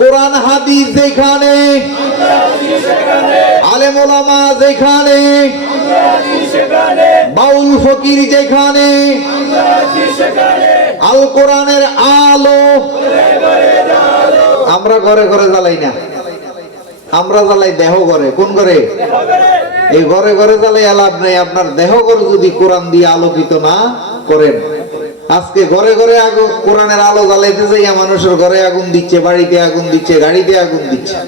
কোরআন হাদিস যেখানে, আলেম যেখানে, বাউল ফকির যেখানে, আল কোরআনের আলো, আমরা ঘরে ঘরে জ্বালাই না। আমরা জ্বালাই দেহ ঘরে, কোন ঘরে? এই ঘরে ঘরে জ্বালাই লাভ নেই। আপনার দেহ ঘরে যদি কোরআন দিয়ে আলোকিত না করেন আজকে ঘরে ঘরে আগুন, কোরআনের আলো জ্বালাইতে যাইয়া মানুষের ঘরে আগুন দিচ্ছে, বাড়িতে আগুন দিচ্ছে, গাড়িতে আগুন দিচ্ছে।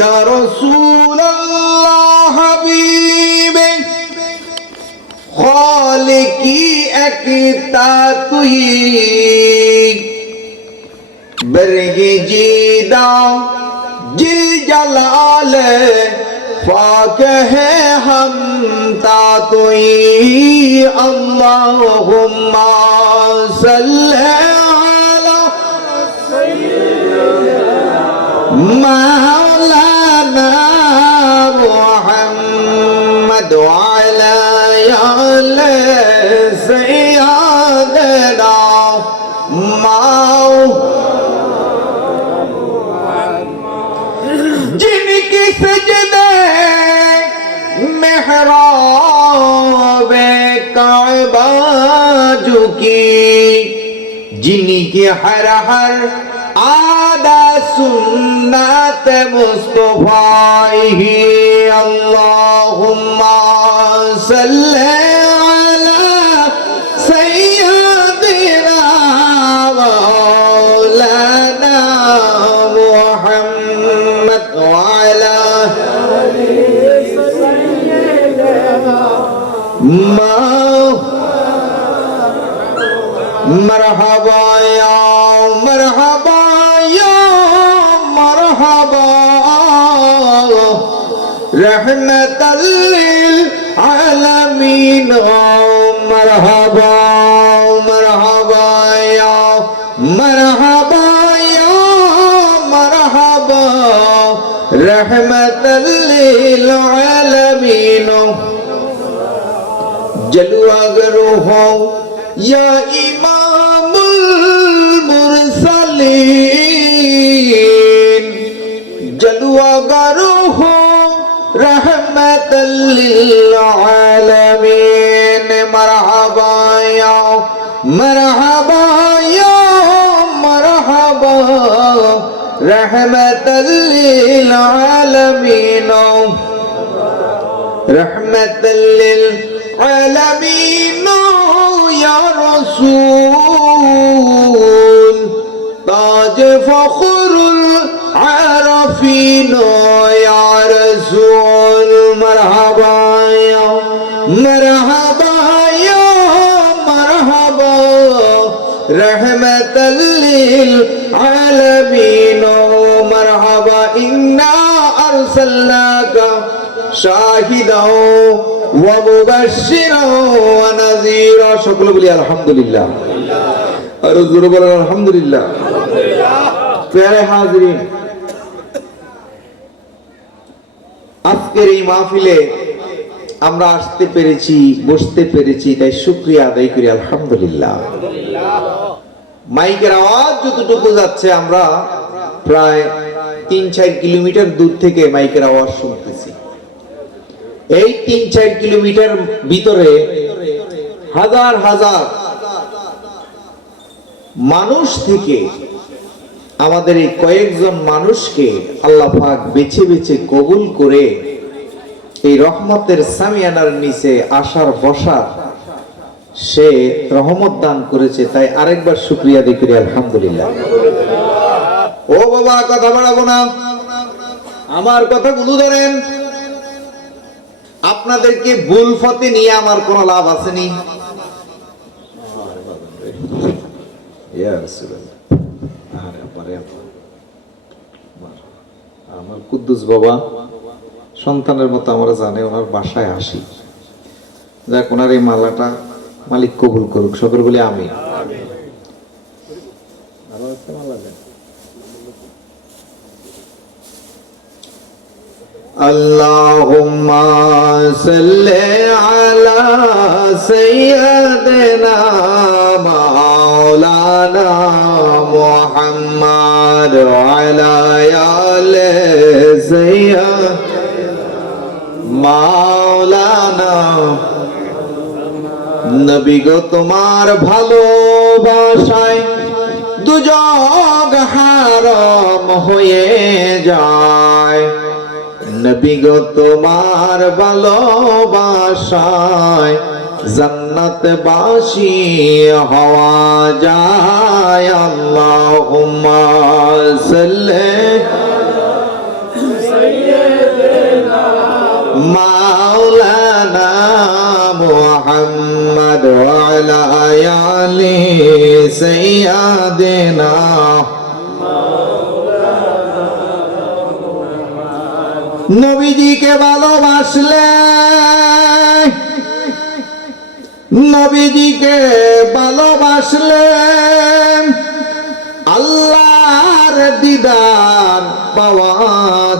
يا رسول الله خاک ہے ہم تا توئی اللہم صلی علی مولانا محمد وعلی علی سیادنا مولانا جن کی سجا কাবা ঝুঁকি যিনি কি হর হর আদা সুন্নাত মুস্তফাই হি আল্লাহুম্মা সাল্লি আলা সাইয়্যিদিনা মাওলানা মা مرحبا يا مرحبا يا مرحبا رحمة للعالمين مرحبا مرحبا يا مرحبا يا مرحبا رحمة للعالمين جلوہ گرو ہوں یا الظالمين جلوى غروه رحمة للعالمين مرحبا يا مرحبا يا مرحبا رحمة للعالمين رحمة للعالمين ফখরুল আরফিন রসুল মরহাবায় মরহাবায় মরহাবা রহমতলিল আলমিন মরহাবা ইন্না আরসালনাকা শাহিদা ওয়া মুবাশশিরা ওয়া নাযীরা সকলে বলি আলহামদুলিল্লাহ। আর জোরে বলেন আলহামদুলিল্লাহ। প্যারে হাজরিন আজকের এই মাহফিলে আমরা আসতে পেরেছি, বসতে পেরেছি, তাই শুক্রিয়া আদায় করি, আলহামদুলিল্লাহ। মাইকের আওয়াজ যতটুকু যাচ্ছে, আমরা প্রায় তিন চার কিলোমিটার দূর থেকে মাইকের আওয়াজ শুনতেছি। এই তিন চার কিলোমিটার ভিতরে হাজার হাজার মানুষ থেকে আমাদের এই কয়েকজন মানুষকে আল্লাহ পাক বেছে বেছে কবুল করে এই রহমতের সামিয়ানার নিচে আসার বসার সে রহমত দান করেছে, তাই আরেকবার শুক্রিয়া দিই করি, আলহামদুলিল্লাহ। ও বাবা, কথা বাড়াবো না। আমার কথা গুলো ধরেন। আপনাদেরকে ভুল পথে নিয়ে আমার কোনো লাভ আসেনি। আমার কুদ্দুস বাবা সন্তানের মতো আমরা জানে ওনার বাসায় আসি যাক ওনার এই মালাটা মালিক কবুল করুক সকল বলে আমি আরো একটা মালা দেন। اللهم صل على سيدنا মৌলানা মোহাম্মদ আলায়ালে সৈয়া মাওলানা নবী গো তোমার ভালোবাসায় দুজগ হারাম হয়ে যায়। নবী গো তোমার ভালোবাসায় জন্নত বাসি হওয়া যায়। আল্লাহুম্মা সাল্লি মাওলানা মুহাম্মদ ওয়ালা নবীজিকে ভালোবাসলেন। নবীজিকে ভালোবাসলে আল্লাহর দিদার পাওয়া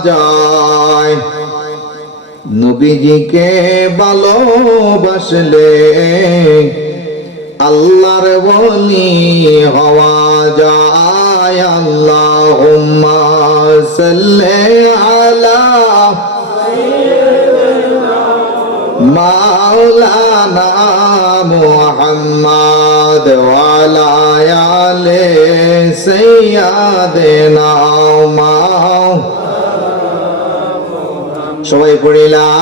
যায়। নবীজিকে ভালোবাসলে আল্লাহর বলি হওয়া যায়। সাল্লি আলা মাওলানা মুহাম্মদ ওয়ালা আলে সাইয়্যিদিনা মাওলানা সবাই পড়ি, লা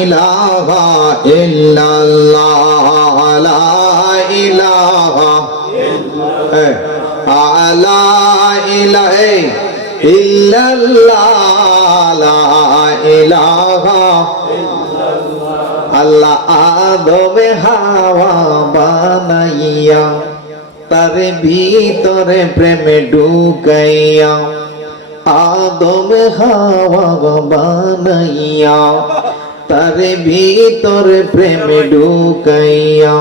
ইলাহা ইল্লাল্লাহ, লা ইলাহা আলা ইলাহে ইল্লাল্লাহ, লা ইলাহা আল্লাহ আদমে হাওয়া বানাইয়া, তার ভিতরে প্রেমে ঢুকাইয়া, আদম হাওয়া বানাইয়া, তার ভিতরে প্রেমে ঢুকাইয়া,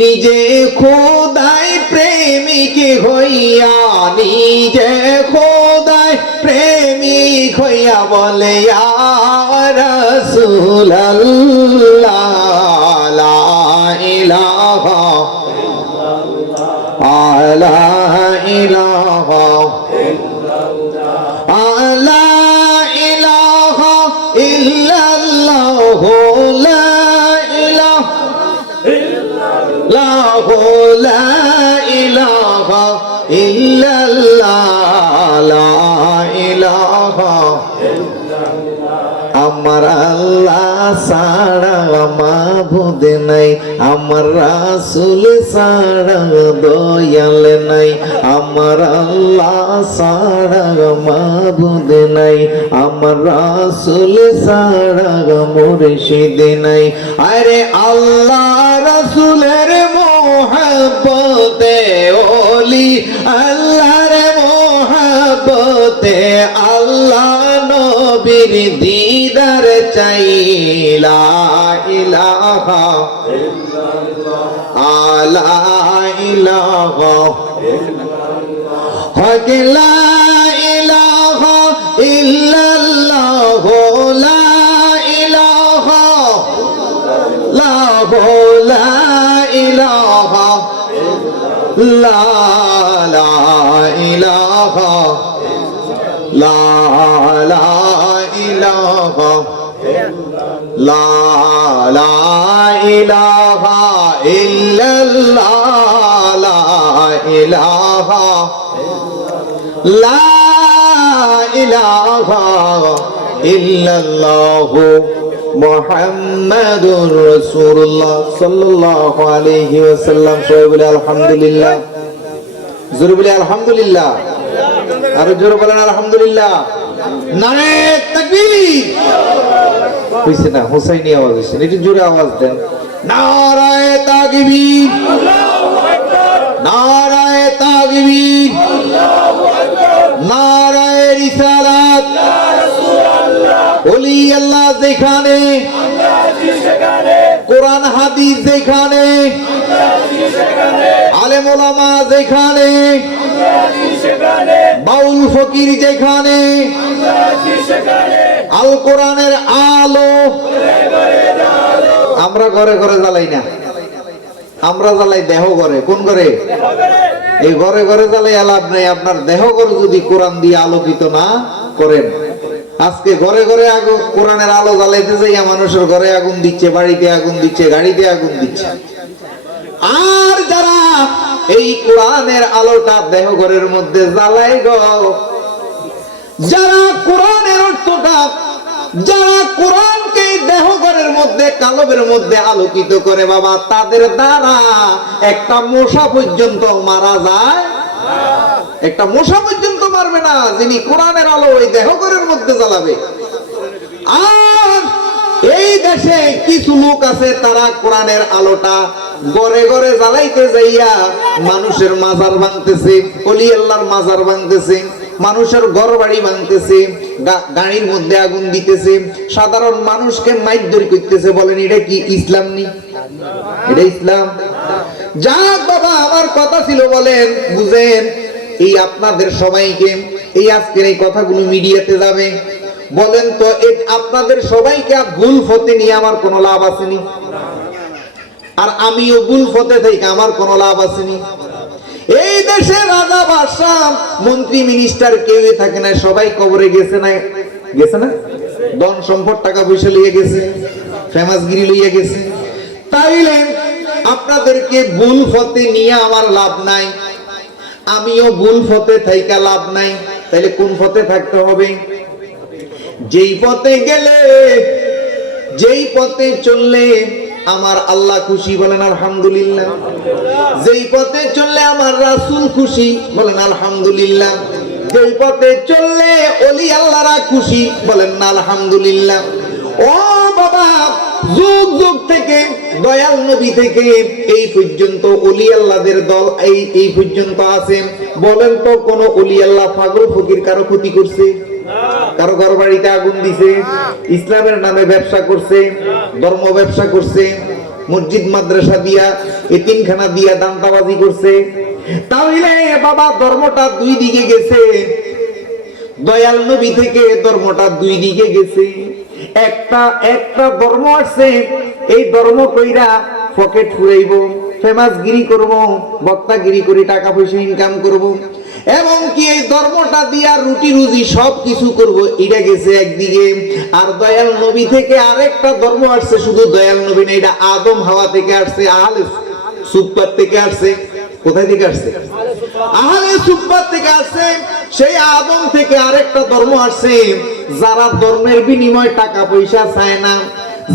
নিজে খোদাই প্রেমিক হইয়া, নিজে খোদাই প্রেমিক হইয়া বলে রসুল আমার আল্লাহ সারা মাবুদ নাই, আমার রাসুল সারা দয়াল নাই, আমার আল্লাহ সারা মাবুদ নাই, আমার রাসুল সারা মুর্শিদ নাই। আরে আল্লাহ রাসুলের চাইলা ইলাহা আলা ইলাহা হক লা ইলাহা ইল্লাল্লাহ। লা ইলাহা লা লা লা লা লা লা ইলাহা লা ইলাহা ইল্লাল্লাহ, লা ইলাহা লা ইলাহা ইল্লাল্লাহ মুহাম্মাদুর রাসূলুল্লাহ সাল্লাল্লাহু আলাইহি ওয়াসাল্লাম। সবাই আলহামদুলিল্লাহ। জোরে বলে আলহামদুলিল্লাহ। আরও জোরে বলেন আলহামদুলিল্লাহ। নারে তাকবীর। হইছে না, হোসাইনি আওয়াজ হইছে একটু জোরে আওয়াজ দেন। নারায়ে আল্লাহ যেখানে, কোরআন হাদিস যেখানে, আলেম যেখানে, বাউল ফকির যেখানে আল কোরআনের আলো। আমরা ঘরে ঘরে জ্বালাই না। আমরা জ্বালাই দেহ ঘরে। কোন ঘরে? এই ঘরে ঘরে জ্বালে লাভ নাই। আপনার দেহ ঘর যদি কোরআন দিয়ে আলোকিত না করেন। আজকে ঘরে ঘরে আগুন কোরআনের আলো জ্বালাইতে যাইয়া মানুষের ঘরে আগুন দিচ্ছে, বাড়িতে আগুন দিচ্ছে, গাড়িতে আগুন দিচ্ছে। আর যারা এই কোরআনের আলোটা দেহ ঘরের মধ্যে জ্বালাই গো যারা কোরআনের অর্থটা, যারা কোরআনকে দেহ ঘরের মধ্যে, কালবের মধ্যে আলোকিত করে বাবা, তাদের দ্বারা একটা মশা পর্যন্ত মারা যায়। একটা মশা পর্যন্ত মারবে না, যিনি কোরআনের আলো ওই দেহ ঘরের মধ্যে জ্বালাবে। আর এই দেশে কিছু লোক আছে, তারা কোরআনের আলোটা গড়ে গড়ে জ্বালাইতে যাইয়া মানুষের মাজার ভাঙতেছে অলি মাজার ভাঙতেছে। মানুষের ঘর বাড়ি ভাঙতেছে গাড়ির মধ্যে আগুন দিতেছে, সাধারণ মানুষকে মাইদর করতেছে, বলেন, এটা কি ইসলাম নি? এটা ইসলাম। যাক বাবা, আমার কথা ছিল, বলেন, বুঝেন, এই আপনাদের সবাইকে, এই আজকের এই কথাগুলো মিডিয়াতে যাবে। বলেন তো আপনাদের সবাইকে ভুল ফতে নিয়ে আমার কোনো লাভ আসেনি? আর আমিও ভুল ফতে থেকে, আমার কোনো লাভ আসেনি? দেশে রাজা বাদশাহ, মন্ত্রী মিনিস্টার কেউই থাকে না, সবাই কবরে গেছে না গেছে না? ধন সম্পদ, টাকা পয়সা লিয়ে গেছে ফেমাস গিরি লইয়া গেছে। তাইলে আপনাদেরকে ভুল ফতে নিয়ে আমার লাভ নাই। আমিও ভুল ফতে থাইকা লাভ নাই। তাইলে কোন ফতে থাকতে হবে? যেই পথে গেলে, যেই পথে চললে আমার আল্লাহ খুশি বলেন, আলহামদুলিল্লাহ। যেই পথে চললে আমার রাসূল খুশি বলেন, আলহামদুলিল্লাহ। যেই পথে চললে অলি আল্লাহরা খুশি বলেন না আলহামদুলিল্লাহ। ও বাবা, যুগ যুগ থেকে, দয়াল নবী থেকে এই পর্যন্ত অলি আল্লাহদের দল এই এই পর্যন্ত আছে। বলেন তো, কোন অলি আল্লাহ পাগল, ফকির কারও ক্ষতি করছে? কারও ঘর বাড়িতে আগুন দিছে, ইসলামের নামে ব্যবসা করছে, ধর্ম ব্যবসা করছে, মসজিদ, মাদ্রাসা দিয়া এতিমখানা দিয়া দান্তাবাজি করছে। তাহলে বাবা, ধর্মটা দুই দিকে গেছে। দয়াল নবী থেকে ধর্মটা দুই দিকে গেছে। একটা একটা ধর্ম আছে, এই ধর্ম কইরা পকেট ফুরাইব ফেমাস গিরি করব বক্তাগিরি করে টাকা পয়সা ইনকাম করব। এবং কি এই ধর্মটা দিয়া রুটি রুজি সব কিছু করব, এটা গেছে একদিকে। আর দয়াল নবী থেকে আরেকটা ধর্ম আসছে, শুধু দয়াল নবী না, এটা আদম হাওয়া থেকে আসছে, আহলে সুপার থেকে আসছে। কোথায় থেকে আসছে? আহলে সুপার থেকে আসছে। সেই আদম থেকে আরেকটা ধর্ম আসছে, যারা ধর্মের বিনিময়ে টাকা পয়সা চায় না।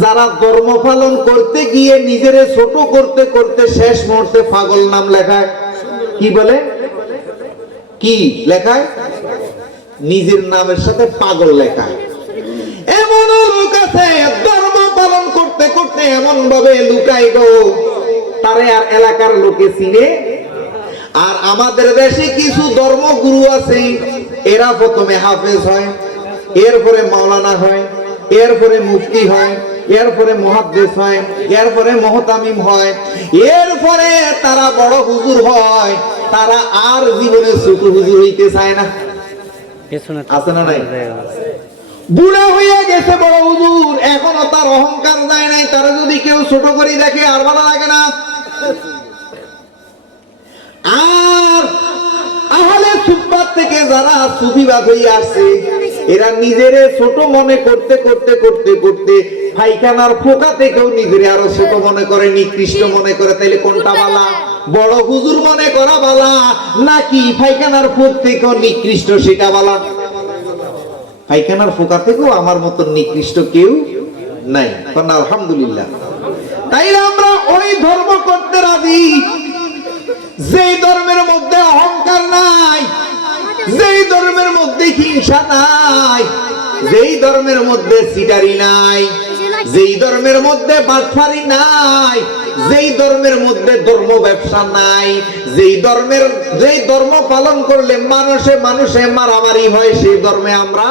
যারা ধর্ম পালন করতে গিয়ে নিজেরে ছোট করতে করতে শেষ মুহূর্তে পাগল নাম লেখায় কি বলে? কি লেখায়? নিজের নামের সাথে পাগল লেখায়। এমন লোক আছে, ধর্ম পালন করতে করতে এমন ভাবে লুকাই গো। তারে আর এলাকার লোকে চিনে। আর আমাদের দেশে কিছু ধর্মগুরু আছে, এরা প্রথমে হাফেজ হয়, এরপরে মাওলানা হয়, এরপরে মুফতি হয়, এরপরে মহাদ্দেশ হয়, এরপরে মহতামিম হয়। এরপরে তারা বড় হুজুর হয়। তারা আর জীবনে হুজুর হইতে চায় না। আছে না নাই? বুড়া হইয়া গেছে বড় হুজুর এখনও তার অহংকার যায় নাই তারা যদি কেউ ছোট করে দেখে আর ভালো লাগে না। আর আহলে সুব্বাত থেকে যারা সুফিবাদ হয়ে আসছে এরা নিজেরে ছোট মনে করতে করতে করতে করতে পায়খানার ফোকা থেকেও নিজেরে আরও ছোট মনে করে নিকৃষ্ট মনে করে তাইলে কোনটা বালা বড় হুজুর মনে করা বালা। নাকি পায়খানার ফোক থেকেও নিকৃষ্ট সেটা বালা? পায়খানার ফোকা থেকেও আমার মতন নিকৃষ্ট কেউ নাই। আলহামদুলিল্লাহ। তাই আমরা ওই ধর্ম করতে রাজি। যেই ধর্মের মধ্যে অহংকার নাই, যেই ধর্মের মধ্যে হিংসা নাই, যেই ধর্মের মধ্যে সিটারি নাই, যেই ধর্মের মধ্যে বাটফারি নাই যেই ধর্মের মধ্যে ধর্ম ব্যবসা নাই, যেই ধর্মের, যেই ধর্ম পালন করলে মানুষে মানুষে মারামারি হয়, সেই ধর্মে আমরা